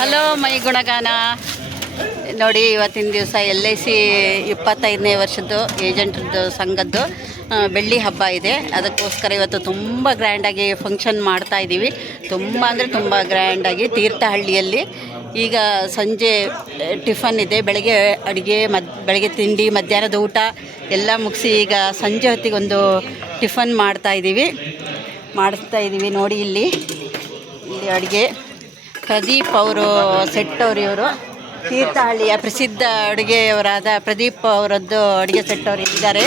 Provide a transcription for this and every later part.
Hello, ಮೈ ಗುಣಗಾನ. ನೋಡಿ, ಇವತ್ತಿನ ದಿವಸ ಎಲ್ ಐ ಸಿ ಇಪ್ಪತ್ತೈದನೇ ವರ್ಷದ್ದು ಏಜೆಂಟ್ರದ್ದು ಸಂಘದ್ದು ಬೆಳ್ಳಿ ಹಬ್ಬ ಇದೆ. ಅದಕ್ಕೋಸ್ಕರ ಇವತ್ತು ತುಂಬ ಗ್ರ್ಯಾಂಡಾಗಿ ಫಂಕ್ಷನ್ ಮಾಡ್ತಾ ಇದ್ದೀವಿ. ತುಂಬ ಅಂದರೆ ತುಂಬ ಗ್ರ್ಯಾಂಡಾಗಿ ತೀರ್ಥಹಳ್ಳಿಯಲ್ಲಿ. ಈಗ ಸಂಜೆ ಟಿಫನ್ ಇದೆ. ಬೆಳಗ್ಗೆ ಅಡುಗೆ, ಮದ್, ಬೆಳಗ್ಗೆ ತಿಂಡಿ, ಮಧ್ಯಾಹ್ನದ ಊಟ ಎಲ್ಲ ಮುಗಿಸಿ ಈಗ ಸಂಜೆ ಹೊತ್ತಿಗೆ ಒಂದು ಟಿಫನ್ ಮಾಡ್ತಾ ಇದ್ದೀವಿ. ಮಾಡಿಸ್ತಾ ಇದ್ದೀವಿ ನೋಡಿ ಇಲ್ಲಿ. ಇಲ್ಲಿ ಅಡುಗೆ. ಪ್ರದೀಪ್ ಅವರು ಸೆಟ್ ಅವರು ಇವರು. ತೀರ್ಥಹಳ್ಳಿಯ ಪ್ರಸಿದ್ಧ ಅಡುಗೆಯವರಾದ ಪ್ರದೀಪ್ ಅವರದ್ದು ಅಡುಗೆ ಸೆಟ್ ಅವರು ಇದ್ದಾರೆ.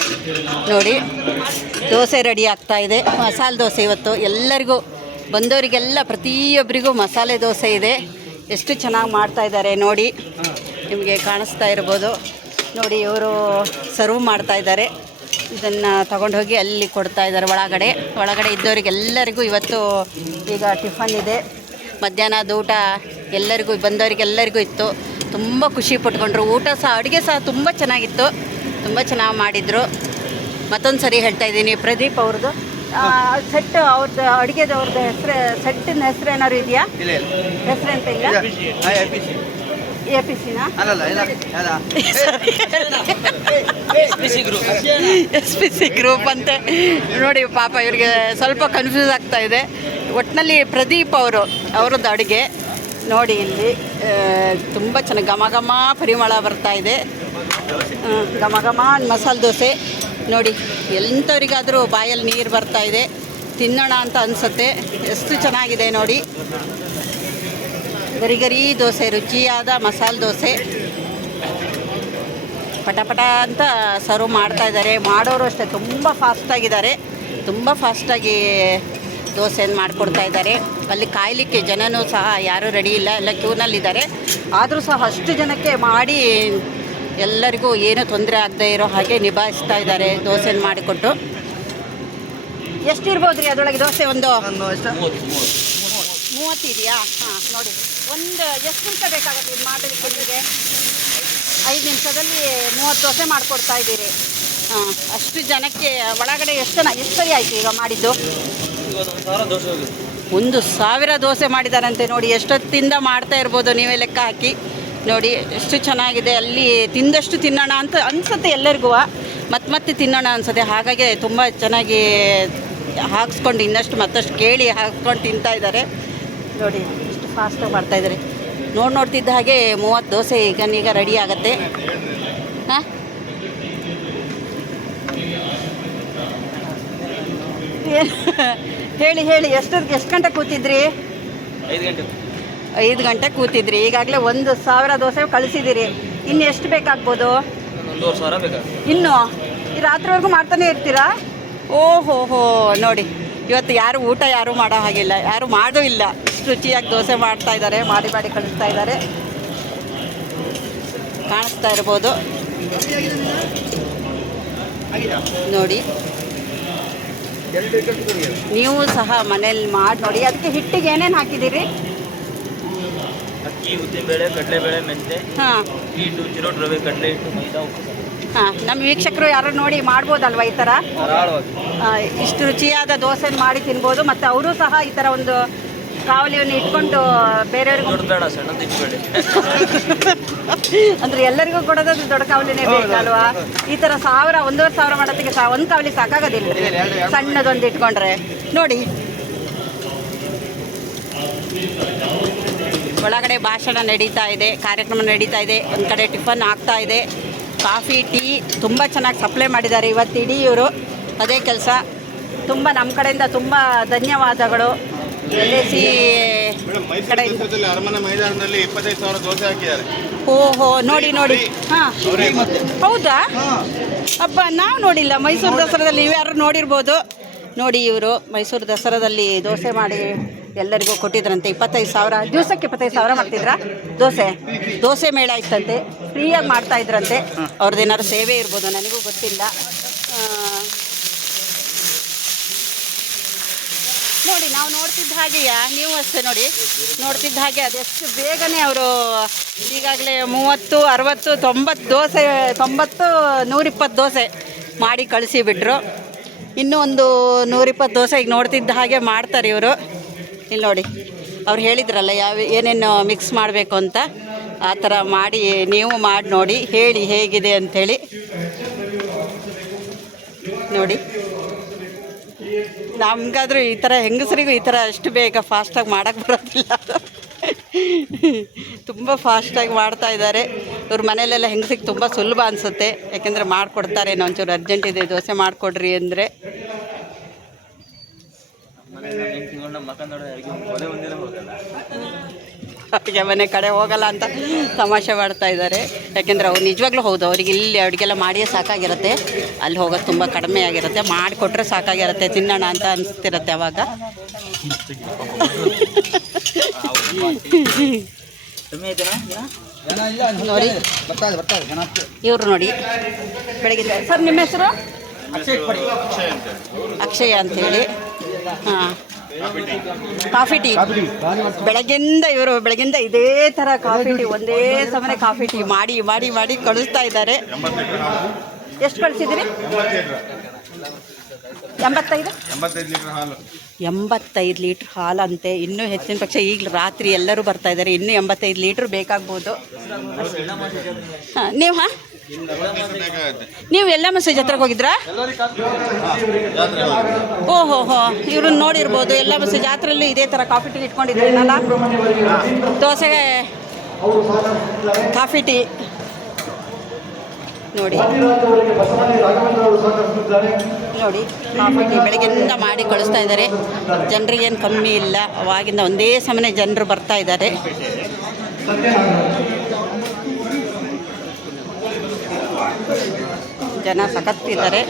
ನೋಡಿ, ದೋಸೆ ರೆಡಿ ಆಗ್ತಾ ಇದೆ. ಮಸಾಲೆ ದೋಸೆ ಇವತ್ತು. ಎಲ್ಲರಿಗೂ, ಬಂದವರಿಗೆಲ್ಲ ಪ್ರತಿಯೊಬ್ಬರಿಗೂ ಮಸಾಲೆ ದೋಸೆ ಇದೆ. ಎಷ್ಟು ಚೆನ್ನಾಗಿ ಮಾಡ್ತಾ ಇದ್ದಾರೆ ನೋಡಿ. ನಿಮಗೆ ಕಾಣಿಸ್ತಾ ಇರ್ಬೋದು. ನೋಡಿ, ಇವರು ಸರ್ವ್ ಮಾಡ್ತಾ ಇದ್ದಾರೆ. ಇದನ್ನು ತಗೊಂಡು ಹೋಗಿ ಅಲ್ಲಿ ಕೊಡ್ತಾ ಇದ್ದಾರೆ ಒಳಗಡೆ. ಒಳಗಡೆ ಇದ್ದವರಿಗೆಲ್ಲರಿಗೂ ಇವತ್ತು ಈಗ ಟಿಫನ್ ಇದೆ. ಮಧ್ಯಾಹ್ನದ ಊಟ ಎಲ್ಲರಿಗೂ ಬಂದವರಿಗೆಲ್ಲರಿಗೂ ಇತ್ತು ತುಂಬ ಖುಷಿ ಪಟ್ಕೊಂಡ್ರು ಊಟ ಸಹ ಅಡುಗೆ ಸಹ ತುಂಬ ಚೆನ್ನಾಗಿತ್ತು ತುಂಬ ಚೆನ್ನಾಗಿ ಮಾಡಿದರು ಮತ್ತೊಂದು ಸರಿ ಹೇಳ್ತಾ ಇದ್ದೀನಿ ಪ್ರದೀಪ್ ಅವ್ರದ್ದು ಸೆಟ್ ಅವ್ರದ್ದು ಅಡುಗೆದವ್ರದ್ದು ಹೆಸರು ಸೆಟ್ಟಿನ ಹೆಸರು ಏನಾದ್ರು ಇದೆಯಾ ಹೆಸರು ಅಂತ ಇಲ್ಲ ಎ ಪಿ ಸಿನಾ ಎಸ್ ಪಿ ಸಿ ಗ್ರೂಪ್ ಅಂತ. ನೋಡಿ ಪಾಪ ಇವರಿಗೆ ಸ್ವಲ್ಪ ಕನ್ಫ್ಯೂಸ್ ಆಗ್ತಾ ಇದೆ. ಒಟ್ಟಿನಲ್ಲಿ ಪ್ರದೀಪ್ ಅವರು, ಅವರದ್ದು ಅಡುಗೆ ನೋಡಿ ಇಲ್ಲಿ ತುಂಬ ಚೆನ್ನಾಗಿ ಘಮ ಘಮ ಪರಿಮಳ ಬರ್ತಾ ಇದೆ. ಘಮ ಘಮ ಮಸಾಲೆ ದೋಸೆ. ನೋಡಿ ಎಂಥವ್ರಿಗಾದರೂ ಬಾಯಲ್ಲಿ ನೀರು ಬರ್ತಾ ಇದೆ. ತಿನ್ನೋಣ ಅಂತ ಅನಿಸುತ್ತೆ. ಎಷ್ಟು ಚೆನ್ನಾಗಿದೆ ನೋಡಿ. ಗರಿ ಗರಿ ದೋಸೆ, ರುಚಿಯಾದ ಮಸಾಲೆ ದೋಸೆ. ಪಟ ಪಟ ಅಂತ ಸರ್ವ್ ಮಾಡ್ತಾ ಇದ್ದಾರೆ. ಮಾಡೋರು ಅಷ್ಟೇ ತುಂಬ ಫಾಸ್ಟಾಗಿದ್ದಾರೆ ತುಂಬ ಫಾಸ್ಟಾಗಿ ದೋಸೆಯನ್ನು ಮಾಡಿಕೊಡ್ತಾ ಇದ್ದಾರೆ. ಅಲ್ಲಿ ಕಾಯಲಿಕ್ಕೆ ಜನನೂ ಸಹ ಯಾರೂ ರೆಡಿ ಇಲ್ಲ ಎಲ್ಲ ಕ್ಯೂನಲ್ಲಿದ್ದಾರೆ ಆದರೂ ಸಹ ಅಷ್ಟು ಜನಕ್ಕೆ ಮಾಡಿ ಎಲ್ಲರಿಗೂ ಏನೂ ತೊಂದರೆ ಆಗದೆ ಇರೋ ಹಾಗೆ ನಿಭಾಯಿಸ್ತಾ ಇದ್ದಾರೆ ದೋಸೆಯನ್ನು ಮಾಡಿಕೊಟ್ಟು. ಎಷ್ಟಿರ್ಬೋದು ರೀ ಅದರೊಳಗೆ ದೋಸೆ ಒಂದು? ಮೂವತ್ತು. ಇದೆಯಾ? ಹಾಂ ನೋಡಿ. ಒಂದು ಎಷ್ಟು ನಿಮಿಷ ಬೇಕಾಗುತ್ತೆ? ಇದು ಮಾಡಲಿಕ್ಕೆ ನಿಮಗೆ? ಐದು ನಿಮಿಷದಲ್ಲಿ ಮೂವತ್ತು ದೋಸೆ ಮಾಡಿಕೊಡ್ತಾ ಇದ್ದೀರಿ. ಹಾಂ, ಅಷ್ಟು ಜನಕ್ಕೆ ಒಳಗಡೆ ಎಷ್ಟು ಜನ, ಎಷ್ಟು ಸರಿ ಆಯಿತು ಈಗ ಮಾಡಿದ್ದು? ಒಂದು ಸಾವಿರ ದೋಸೆ ಮಾಡಿದಾರಂತೆ ನೋಡಿ, ಎಷ್ಟೊತ್ತಿಂದ ಮಾಡ್ತಾ ಇರ್ಬೋದು ನೀವೇ ಲೆಕ್ಕ ಹಾಕಿ. ನೋಡಿ, ಎಷ್ಟು ಚೆನ್ನಾಗಿದೆ, ಅಲ್ಲಿ ತಿಂದಷ್ಟು ತಿನ್ನೋಣ ಅಂತ ಅನಿಸುತ್ತೆ ಎಲ್ಲರಿಗೂ. ಮತ್ತೆ ಮತ್ತೆ ತಿನ್ನೋಣ ಅನಿಸುತ್ತೆ. ಹಾಗಾಗಿ ತುಂಬ ಚೆನ್ನಾಗಿ ಹಾಕ್ಸ್ಕೊಂಡು ಇನ್ನಷ್ಟು ಮತ್ತಷ್ಟು ಕೇಳಿ ಹಾಕ್ಸ್ಕೊಂಡು ತಿಂತಾ ಇದ್ದಾರೆ. ನೋಡಿ, ಎಷ್ಟು ಫಾಸ್ಟಾಗಿ ಮಾಡ್ತಾ ಇದ್ದಾರೆ. ನೋಡಿ ನೋಡ್ತಿದ್ದ ಹಾಗೆ ಮೂವತ್ತು ದೋಸೆ ಈಗ ಈಗ ರೆಡಿ ಆಗುತ್ತೆ. ಹಾಂ? ಹೇಳಿ ಹೇಳಿ ಎಷ್ಟು ಎಷ್ಟು ಗಂಟೆ ಕೂತಿದ್ರಿ? ಐದು ಗಂಟೆ. ಐದು ಗಂಟೆ ಕೂತಿದ್ರಿ. ಈಗಾಗಲೇ ಒಂದು ಸಾವಿರ ದೋಸೆ ಕಳಿಸಿದ್ದೀರಿ. ಇನ್ನು ಎಷ್ಟು ಬೇಕಾಗ್ಬೋದು? ಇನ್ನು? ಈ ರಾತ್ರಿವರೆಗೂ ಮಾಡ್ತಾನೆ ಇರ್ತೀರಾ? ಓಹೋ ಹೋ ನೋಡಿ ಇವತ್ತು ಯಾರು ಊಟ ಯಾರು ಮಾಡೋ ಹಾಗಿಲ್ಲ. ಯಾರು ಮಾಡೋ ಇಲ್ಲ ಇಷ್ಟು ರುಚಿಯಾಗಿ ದೋಸೆ ಮಾಡ್ತಾ ಇದ್ದಾರೆ ಮಾಡಿ ಮಾಡಿ ಕಳಿಸ್ತಾ ಇದ್ದಾರೆ. ಕಾಣಿಸ್ತಾ ಇರ್ಬೋದು. ನೋಡಿ. ನೀವು ಸಹ ಮನೇಲಿ ಮಾಡಿ ನೋಡಿ. ಅದಕ್ಕೆ ಹಿಟ್ಟಿಗೆ ಏನೇನು ಹಾಕಿದ್ದೀರಿ? ಅಕ್ಕಿ ಉದ್ದಿನಬೇಳೆ ಕಡಲೆಬೇಳೆ ಮೆಂತೆ ಹಾಂ. ಹಿಟ್ಟು ಚಿರೋಟ್ ರವೆ ಕಡಲೆ ಹಿಟ್ಟು ಮೈದಾ ಉಪ್ಪು. ಹಾಂ ನಮ್ಮ ವೀಕ್ಷಕರು ಯಾರು ನೋಡಿ ಮಾಡ್ಬೋದಲ್ವಾ ಈ ಥರ ಇಷ್ಟು ರುಚಿಯಾದ ದೋಸೆ ಮಾಡಿ ತಿನ್ಬೋದು. ಮತ್ತು ಅವರು ಸಹ ಈ ಥರ ಒಂದು ಕಾವಲಿಯನ್ನು ಇಟ್ಕೊಂಡು ಬೇರೆಯವ್ರಿಗೂ ಸಣ್ಣದು ಅಂದ್ರೆ ಎಲ್ಲರಿಗೂ ಕೊಡೋದು ದೊಡ್ಡ ಕಾವಲಿನೇ ಬೇಕಲ್ವಾ? ಈ ತರ ಸಾವಿರ ಒಂದೂವರೆ ಸಾವಿರ ಮಾಡೋದಕ್ಕೆ ಸಾ ಒಂದು ಕಾವಲಿ ಸಾಕಾಗೋದಿಲ್ಲ. ಸಣ್ಣದೊಂದು ಇಟ್ಕೊಂಡ್ರೆ. ನೋಡಿ. ಒಳಗಡೆ ಭಾಷಣ ನಡೀತಾ ಇದೆ ಕಾರ್ಯಕ್ರಮ ನಡೀತಾ ಇದೆ ಒಂದು ಕಡೆ ಟಿಫನ್ ಆಗ್ತಾ ಇದೆ. ಕಾಫಿ ಟೀ ತುಂಬ ಚೆನ್ನಾಗಿ ಸಪ್ಲೈ ಮಾಡಿದ್ದಾರೆ ಇವತ್ತು ಇಡೀ ಇವರು. ಅದೇ ಕೆಲಸ. ತುಂಬ ನಮ್ಮ ಕಡೆಯಿಂದ ತುಂಬ ಧನ್ಯವಾದಗಳು. ಎಲ್ ಎ ಸಿ ಕಡೆ ಅರಮನೆ ಮೈದಾನದಲ್ಲಿ ಇಪ್ಪತ್ತೈದು ಸಾವಿರ ದೋಸೆ ಹಾಕಿದ್ದಾರೆ. ಓಹೋ ನೋಡಿ ನೋಡಿ. ಹಾಂ. ಹೌದಾ? ಅಪ್ಪ ನಾವು ನೋಡಿಲ್ಲ ಮೈಸೂರು ದಸರಾದಲ್ಲಿ ನೀವು ಯಾರು ನೋಡಿರ್ಬೋದು? ನೋಡಿ ಇವರು ಮೈಸೂರು ದಸರಾದಲ್ಲಿ ದೋಸೆ ಮಾಡಿ ಎಲ್ಲರಿಗೂ ಕೊಟ್ಟಿದ್ರಂತೆ. ಇಪ್ಪತ್ತೈದು ಸಾವಿರ ದಿವಸಕ್ಕೆ ಇಪ್ಪತ್ತೈದು ಸಾವಿರ ಮಾಡ್ತಿದ್ರಾ? ದೋಸೆ? ದೋಸೆ ಮೇಳ ಇತ್ತಂತೆ ಫ್ರೀಯಾಗಿ ಮಾಡ್ತಾ ಇದ್ರಂತೆ. ಅವ್ರದ್ದೇನಾದ್ರು ಸೇವೆ ಇರ್ಬೋದು? ನನಗೂ ಗೊತ್ತಿಲ್ಲ ಆ, ನೋಡಿ, ನಾವು ನೋಡ್ತಿದ್ದ ಹಾಗೆಯಾ, ನೀವು ಅಷ್ಟೇ ನೋಡಿ, ನೋಡ್ತಿದ್ದ ಹಾಗೆ ಅದೆಷ್ಟು ಬೇಗನೆ ಅವರು ಈಗಾಗಲೇ ಮೂವತ್ತು, ಅರವತ್ತು, ತೊಂಬತ್ತು ದೋಸೆ, ತೊಂಬತ್ತು, ನೂರಿಪ್ಪತ್ತು ದೋಸೆ ಮಾಡಿ ಕಳಿಸಿಬಿಟ್ರು ಇನ್ನೂ ಒಂದು ನೂರಿಪ್ಪತ್ತು ದೋಸೆ ಈಗ ನೋಡ್ತಿದ್ದ ಹಾಗೆ ಮಾಡ್ತಾರೆ ಇವರು. ಇಲ್ಲಿ ನೋಡಿ, ಅವ್ರು ಹೇಳಿದ್ರಲ್ಲ ಯಾವ, ಏನೇನು ಮಿಕ್ಸ್ ಮಾಡಬೇಕು ಅಂತ, ಆ ಥರ ಮಾಡಿ, ನೀವು ಮಾಡಿ ನೋಡಿ, ಹೇಳಿ ಹೇಗಿದೆ ಅಂಥೇಳಿ ನೋಡಿ. ನಮಗಾದ್ರೂ ಈ ಥರ ಹೆಂಗಸರಿಗೂ ಈ ಥರ ಅಷ್ಟು ಬೇಗ ಫಾಸ್ಟಾಗಿ ಮಾಡೋಕ್ಕೆ ಬರೋದಿಲ್ಲ. ತುಂಬ ಫಾಸ್ಟಾಗಿ ಮಾಡ್ತಾ ಇದ್ದಾರೆ. ಇವ್ರ ಮನೇಲೆಲ್ಲ ಹೆಂಗಸಿಗೆ ತುಂಬ ಸುಲಭ ಅನಿಸುತ್ತೆ. ಯಾಕೆಂದರೆ ಮಾಡಿಕೊಡ್ತಾರೆ ಒಂಚೂರು ಅರ್ಜೆಂಟ್ ಇದೆ, ದೋಸೆ ಮಾಡಿಕೊಡ್ರಿ ಅಂದರೆ. ಅಡುಗೆ ಅಡುಗೆ ಮನೆ ಕಡೆ ಹೋಗಲ್ಲ ಅಂತ ತಮಾಷೆ ಮಾಡ್ತಾ ಇದ್ದಾರೆ. ಯಾಕೆಂದರೆ ಅವ್ರು ನಿಜವಾಗ್ಲೂ ಹೌದು ಅವ್ರಿಗೆ ಇಲ್ಲಿ ಅಡುಗೆಲ್ಲ ಮಾಡಿಯೇ ಸಾಕಾಗಿರುತ್ತೆ. ಅಲ್ಲಿ ಹೋಗೋದು ತುಂಬ ಕಡಿಮೆ ಆಗಿರುತ್ತೆ. ಮಾಡಿಕೊಟ್ರೆ ಸಾಕಾಗಿರುತ್ತೆ ತಿನ್ನೋಣ ಅಂತ ಅನಿಸ್ತಿರತ್ತೆ ಅವಾಗ. ನೋಡಿ. ಇವರು ನೋಡಿ. ಬೆಳಗ್ಗೆ ಸರ್ ನಿಮ್ಮ ಹೆಸರು? ಅಕ್ಷಯ್ ಅಂತ ಅಕ್ಷಯ ಅಂತೇಳಿ ಹಾಂ. Coffee tea. ಬೆಳಗ್ಗೆಯಿಂದ ಇವರು ಬೆಳಗ್ಗೆಯಿಂದ ಇದೇ ತರ ಕಾಫಿ ಟೀ ಒಂದೇ ಸಮನೆ ಕಾಫಿ ಟೀ ಮಾಡಿ ಮಾಡಿ ಮಾಡಿ ಕಳಿಸ್ತಾ ಇದ್ದಾರೆ. ಎಷ್ಟು ಲೀಟರ್ ಎಂಬತ್ತೈದು? ಎಂಬತ್ತೈದು ಲೀಟರ್ ಹಾಲು. ಎಂಬತ್ತೈದು ಲೀಟ್ರ್ ಹಾಲಂತೆ. ಅಂತೆ ಇನ್ನೂ ಹೆಚ್ಚಿನ ಪಕ್ಷ ಈಗ ರಾತ್ರಿ ಎಲ್ಲರೂ ಬರ್ತಾ ಇದ್ದಾರೆ. ಇನ್ನೂ ಎಂಬತ್ತೈದು ಲೀಟ್ರ್ ಬೇಕಾಗ್ಬೋದು. ಹಾಂ ನೀವು ಹಾಂ? ನೀವು ಎಲ್ಲ ಮಸೆ ಜಾತ್ರೆಗೆ ಹೋಗಿದ್ರಾ? ಜಾತ್ರೆ ಓಹೋ ಹೋ ಇವ್ರನ್ನ ನೋಡಿರ್ಬೋದು. ಎಲ್ಲ ಬಸ್ ಜಾತ್ರೆಯಲ್ಲಿ ಇದೇ ಥರ ಕಾಫಿ ಟೀ ಇಟ್ಕೊಂಡಿದ್ರೇನಲ್ಲ ದೋಸೆಗೆ ಕಾಫಿ ಟೀ. ನೋಡಿ. ನೋಡಿ ಕಾಫಿ ಬೆಳಗ್ಗೆಯಿಂದ ಮಾಡಿ ಕಳಿಸ್ತಾ ಇದ್ದಾರೆ. ಜನರಿಗೇನು ಕಮ್ಮಿ ಇಲ್ಲ. ಅವಾಗಿಂದ ಒಂದೇ ಸಮನೆ ಜನರು ಬರ್ತಾ ಇದ್ದಾರೆ. ಜನ ಸಖತ್ತಿದ್ದಾರೆ.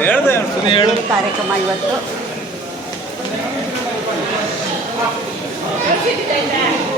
ಹೇಳ್ದೆ ಸುಮ್ಮನೆ ಹೇಳು. ಕಾರ್ಯಕ್ರಮ ಇವತ್ತು Thank you.